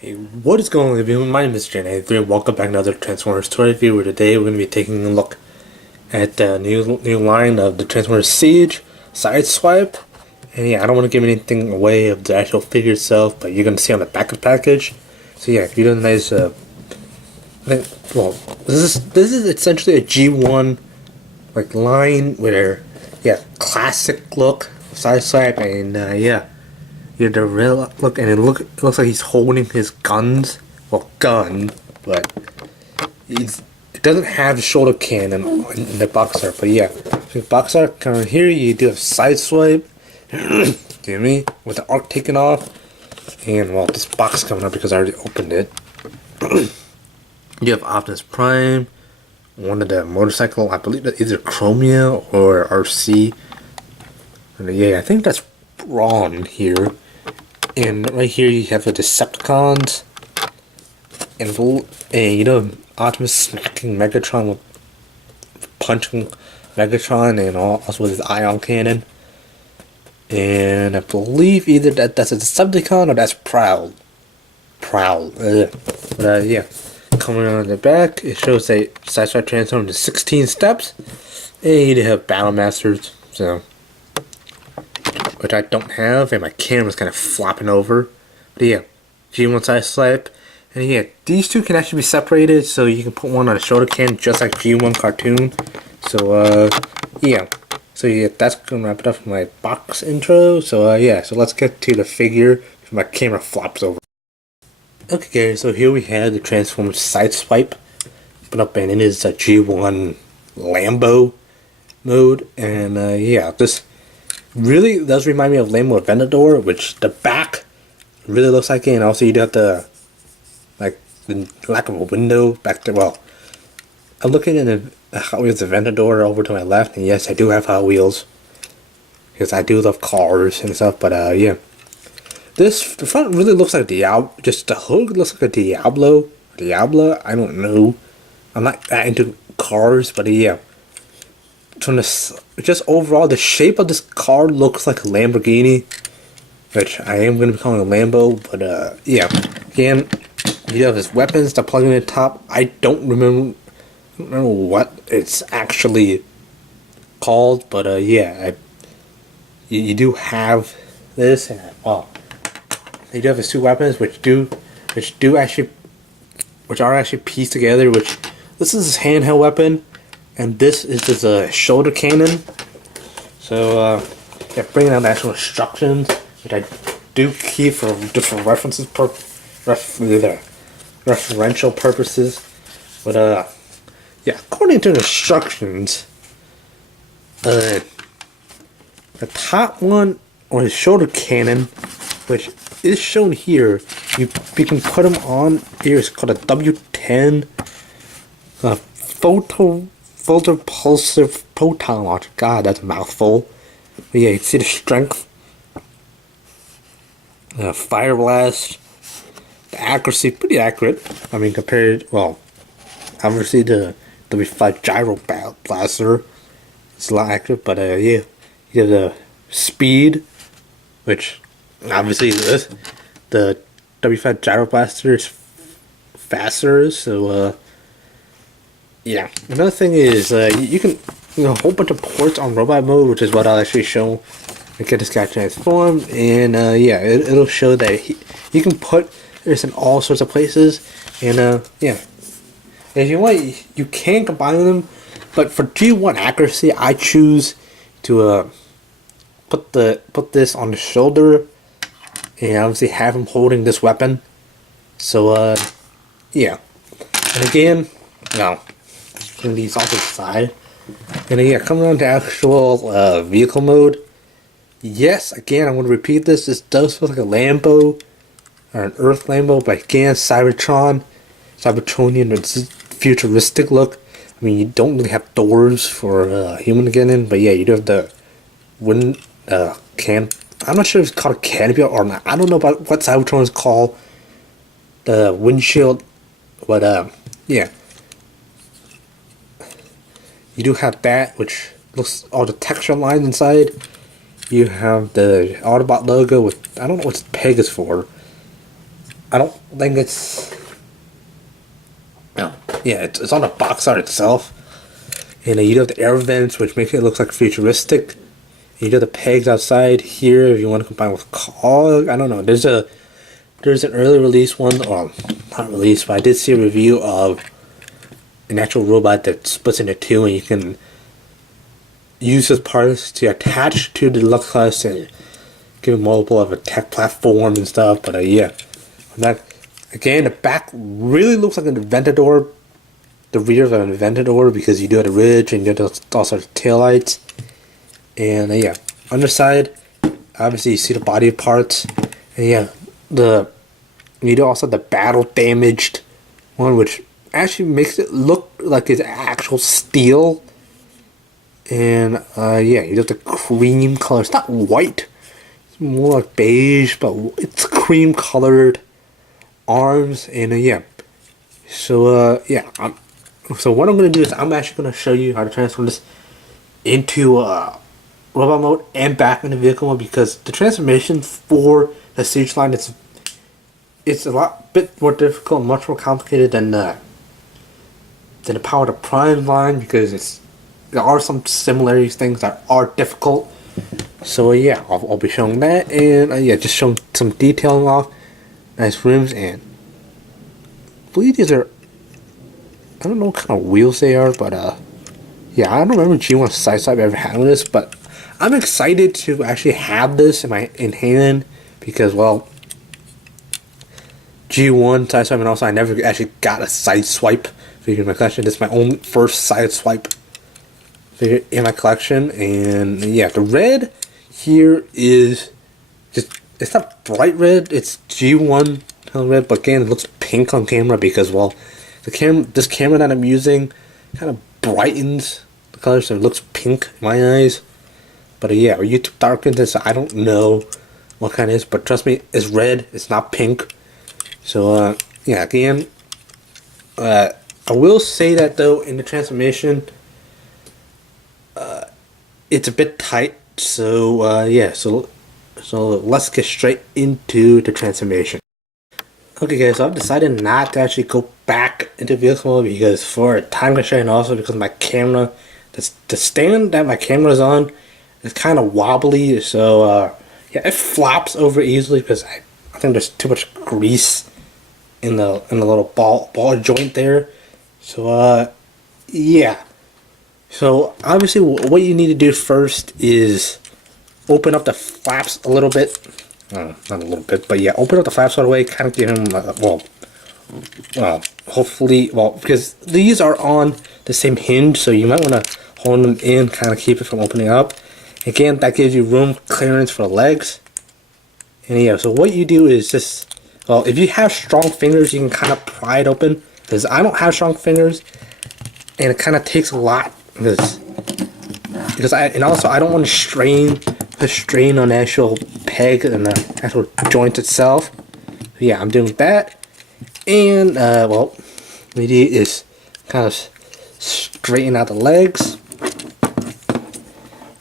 Hey, what is going on, everyone? My name is Jan83. Welcome back to another Transformers toy review. Where today we're going to be taking a look at the new line of the Transformers Siege Sideswipe. And yeah, I don't want to give anything away of the actual figure itself, but you're going to see on the back of the package. So yeah, if you do a nice, well, this is essentially a G1 like line where yeah, classic look Sideswipe, and yeah. Yeah, the real look, and it looks like he's holding his guns. Well, gun, but it doesn't have the shoulder cannon in the box art. But yeah, so the box art coming here, you do a Sideswipe. Excuse me, with the arc taken off, and well, this box coming up because I already opened it. You have Optimus Prime, one of the motorcycle, I believe that either Chromia or RC. And yeah, I think that's Brawn here. And right here you have the Decepticons, and you know Optimus smacking Megatron with punching Megatron, and also with his ion cannon. And I believe either that's a Decepticon or that's Prowl. But yeah, coming on the back, it shows a Sideswipe transformed into 16 steps, and you have Battle Masters, so. Which I don't have, and my camera's kind of flopping over. But yeah, G1 Sideswipe. And yeah, these two can actually be separated, so you can put one on a shoulder cannon just like G1 cartoon. So yeah. So yeah, that's gonna wrap it up for my box intro. So yeah, so let's get to the figure. My camera flops over. Okay guys, so here we have the Transformers Sideswipe. Open up, and it is a G1 Lambo mode. And yeah, this really does remind me of Lambo Aventador, which the back really looks like it, and also you do have the lack of a window back there. Well, I'm looking at the Hot Wheels Aventador over to my left, and yes, I do have Hot Wheels because I do love cars and stuff. But yeah, the front really looks like a Diablo. Just the hood looks like a Diablo. I don't know. I'm not that into cars, but yeah. From this, just overall, the shape of this car looks like a Lamborghini, which I am going to be calling a Lambo. But yeah, again, you have his weapons to plug in the top. I don't remember what it's actually called, but yeah, you do have this, and well, you do have his two weapons, which are actually pieced together. Which this is his handheld weapon. And this is just a shoulder cannon. So, yeah, bringing out the actual instructions, which I do keep for different references, referential purposes. But, yeah, according to the instructions, the top one, or his shoulder cannon, which is shown here, you can put them on here. It's called a W10 Photopulsive proton launcher. God, that's a mouthful. But yeah, you can see the strength, fire blast, the accuracy, pretty accurate. I mean, compared, well, obviously the W5 gyro blaster, it's a lot accurate. But yeah, you have the speed, which obviously the W5 gyro blaster is faster. So yeah, another thing is you can a whole bunch of ports on robot mode, which is what I'll actually show and get this guy transformed. And yeah, it'll show that you can put this in all sorts of places. And yeah, if you want, you can combine them, but for G1 accuracy, I choose to put this on the shoulder, and obviously have him holding this weapon. So yeah, and again, no. Putting these off to the side. And yeah, coming on to actual vehicle mode. Yes, again, I'm going to repeat this. This does feel like a Lambo, or an Earth Lambo, but again, Cybertronian and futuristic look. I mean, you don't really have doors for a human to get in, but yeah, you do have the wind I'm not sure if it's called a canopy or not. I don't know about what Cybertron is called. The windshield, but yeah. You do have that, which looks all the texture lines inside. You have the Autobot logo with, I don't know what the peg is for. I don't think it's... No. Yeah, it's on the box art itself. And you do have the air vents, which make it look like futuristic. You do have the pegs outside here if you want to combine with cog. I don't know. There's an early release one, or not release, but I did see a review of an actual robot that splits into two, and you can use those parts to attach to the deluxe class and give it multiple of a tech platform and stuff. But yeah, that again, the back really looks like an Aventador. The rear of an Aventador, because you do have the ridge and you do also the taillights. And yeah, underside, obviously you see the body parts. And yeah, you do also have the battle damaged one, which actually makes it look like it's actual steel. And yeah, you have the cream color. It's not white, it's more like beige, but it's cream colored arms. And yeah, so yeah, so what I'm gonna do is I'm actually gonna show you how to transform this into robot mode and back into vehicle mode, because the transformation for the Siege line, it's a bit more difficult, much more complicated than the Power to Prime line, because there are some similarities, things that are difficult. So yeah, I'll be showing that, and yeah, just showing some detailing off, nice rims, and I believe these are, I don't know what kind of wheels they are, but yeah, I don't remember G1 Sideswipe ever having this, but I'm excited to actually have this in hand, because, well, G1 Sideswipe, and also I never actually got a Sideswipe figure in my collection. This is my own first Sideswipe figure in my collection. And yeah, the red here is just, it's not bright red, it's G1 red, but again, it looks pink on camera because, well, this camera that I'm using kind of brightens the color, so it looks pink in my eyes. But yeah, YouTube darkens it, so I don't know what kind it is, but trust me, it's red, it's not pink. So yeah, again, I will say that though, in the transformation, it's a bit tight. So yeah, so let's get straight into the transformation. Okay guys, so I've decided not to actually go back into vehicle mode, because for a time constraint, and also because my camera, the stand that my camera is on is kind of wobbly. So yeah, it flops over easily because I think there's too much grease in the little ball joint there. So yeah, so obviously what you need to do first is open up the flaps a little bit. Not a little bit, but yeah, open up the flaps all the way, kind of give him hopefully, because these are on the same hinge, so you might want to hold them in, kind of keep it from opening up. Again, that gives you room clearance for the legs. And yeah, so what you do is just, well, if you have strong fingers, you can kind of pry it open, because I don't have strong fingers, and it kind of takes a lot, because I don't want to put strain on the actual peg and the actual joint itself. So yeah, I'm doing that. And well, what we do is kind of straighten out the legs,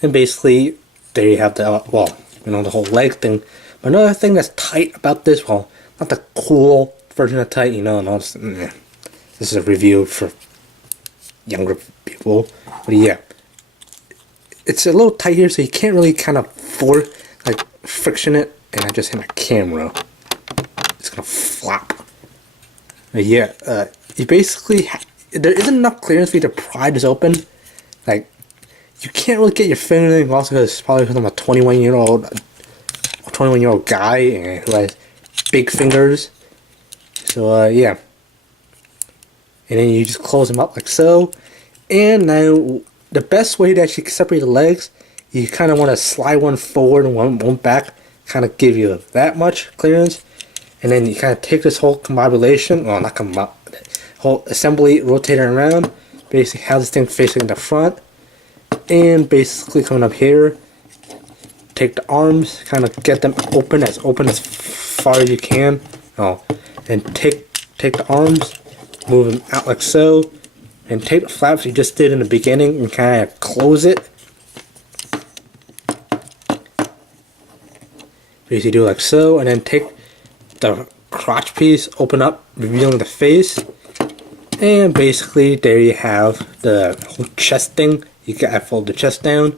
and basically there you have the the whole leg thing. But another thing that's tight about this, well, not the cool version of tight, this is a review for younger people, but yeah, it's a little tight here, so you can't really kind of friction it. And I just hit my camera, it's gonna flop. But yeah, you basically there isn't enough clearance for you to pry this open. Like, you can't really get your finger in, also because I'm a 21-year-old guy and who has big fingers. So yeah, and then you just close them up like so. And now the best way to actually separate the legs, you kind of want to slide one forward and one back, kind of give you that much clearance. And then you kind of take this whole whole assembly, rotate it around, basically have this thing facing the front, and basically coming up here, take the arms, kind of get them open as far as you can. And take the arms, move them out like so, and take the flaps you just did in the beginning and kind of close it. Basically do like so, and then take the crotch piece open up, revealing the face. And basically, there you have the whole chest thing. You gotta fold the chest down,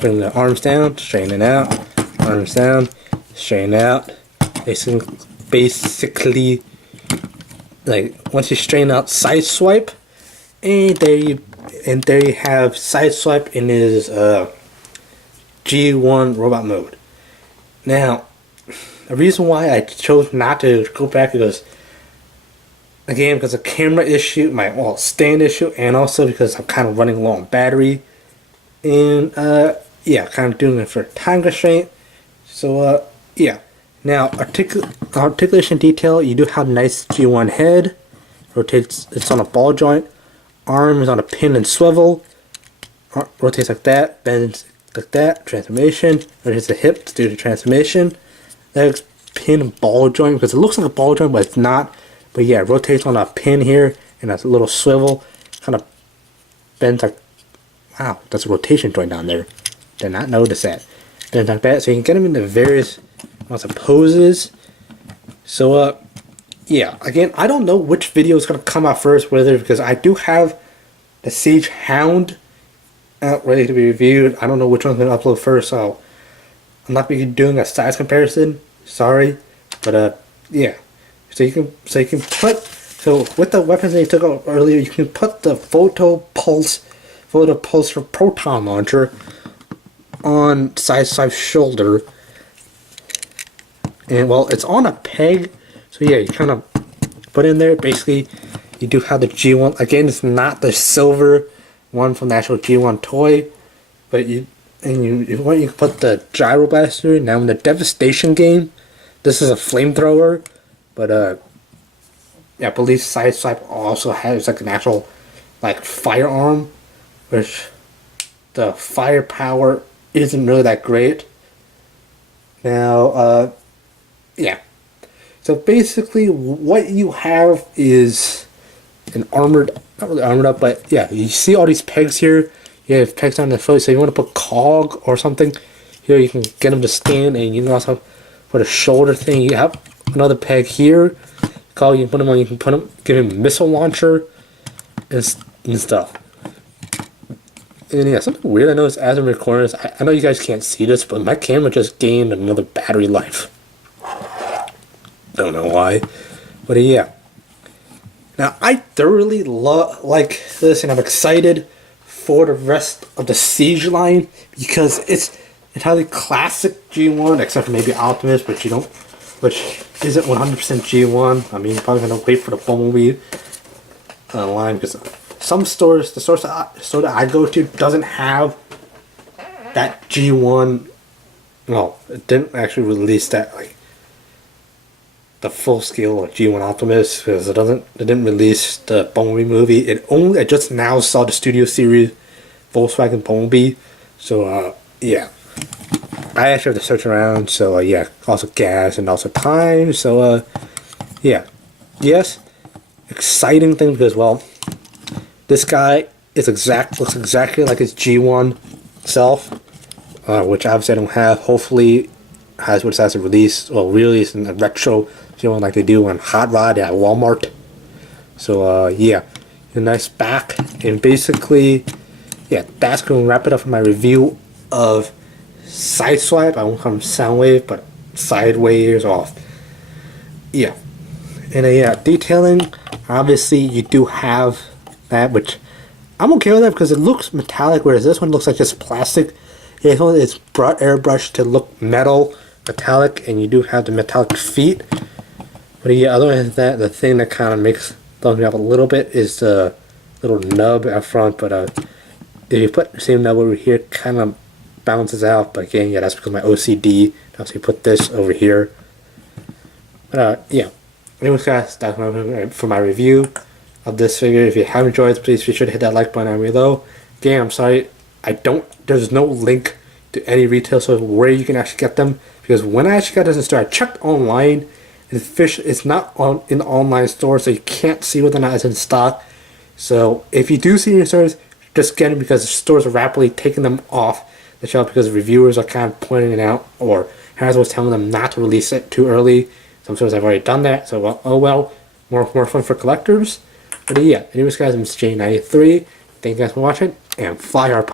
bring the arms down, straighten it out, arms down, straighten out. Basically, like once you straighten out Sideswipe, and there you have Sideswipe in his G1 robot mode. Now, the reason why I chose not to go back is again because of camera issue, my stand issue, and also because I'm kind of running low on battery, and yeah, kind of doing it for time constraint. So yeah. Now articulation detail, you do have a nice G1 head. Rotates, it's on a ball joint. Arm is on a pin and swivel. Rotates like that, bends like that. Transformation. Rotates the hip to do the transformation. Legs, pin and ball joint because it looks like a ball joint, but it's not. But yeah, it rotates on a pin here and a little swivel. Kind of bends like, wow, that's a rotation joint down there. Did not notice that. Bends like that, so you can get them into various lots of poses. So yeah, again, I don't know which video is going to come out first, whether because I do have the Siege Hound out ready to be reviewed. I don't know which one's going to upload first, so I'm not going to be doing a size comparison. Sorry, but yeah. So you can put, so with the weapons that you took out earlier, you can put the Photo Pulse for Proton Launcher on Sideswipe's shoulder. And well, it's on a peg, so yeah, you kind of put in there. Basically, you do have the G1. Again, it's not the silver one from the actual G1 toy, but you can put the Gyro Blaster. Now in the Devastation game, this is a flamethrower, but yeah, I believe Sideswipe also has like an actual like firearm, which the firepower isn't really that great. Now yeah. So basically what you have is an armored, not really armored up, but yeah, you see all these pegs here. You have pegs on the foot, so you want to put cog or something. Here you can get them to stand, and you can also put a shoulder thing. You have another peg here. Cog, you can put them on, you can put them, give him a missile launcher and stuff. And yeah, something weird I noticed as I'm recording this, I know you guys can't see this, but my camera just gained another battery life. Don't know why, but yeah. Now I thoroughly like this, and I'm excited for the rest of the Siege line because it's entirely classic G1, except for maybe Optimus, which isn't 100% G1. I mean, you're probably gonna wait for the Bumblebee line because some stores, the store that I go to doesn't have that G1. Well, it didn't actually release that like the full scale G1 Optimus because it didn't release the Bumblebee movie. I just now saw the Studio Series Volkswagen Bumblebee. So yeah, I actually have to search around. So yeah, also gas and also time. So yeah, yes, exciting thing because well, this guy looks exactly like his G1 self, which obviously I don't have. Hopefully has what it has to release in a retro G1 like they do on Hot Rod at Walmart. So yeah, a nice back, and basically yeah, that's going to wrap it up for my review of Sideswipe. I won't call him Soundwave, but Sideways off. Yeah, and yeah, detailing. Obviously, you do have that, which I'm okay with that because it looks metallic, whereas this one looks like just plastic. Yeah, it's airbrushed to look metallic, and you do have the metallic feet. But yeah, other than that, the thing that kind of throws me off a little bit is the little nub up front. But if you put the same nub over here, it kind of balances out. But again, yeah, that's because of my OCD. So you put this over here. But yeah. Anyways, guys, that's for my review of this figure. If you have enjoyed, please be sure to hit that like button down below. Again, I'm sorry, there's no link to any retail store where you can actually get them, because when I actually got this in store, I checked online, and it's not in the online store, so you can't see whether or not it's in stock. So if you do see it in stores, just get them because the stores are rapidly taking them off the shelf because reviewers are kind of pointing it out, or Hasbro's telling them not to release it too early. Some shows I've already done that, so well, oh well. More fun for collectors. But yeah, anyways guys, I'm J93. Thank you guys for watching, and fly our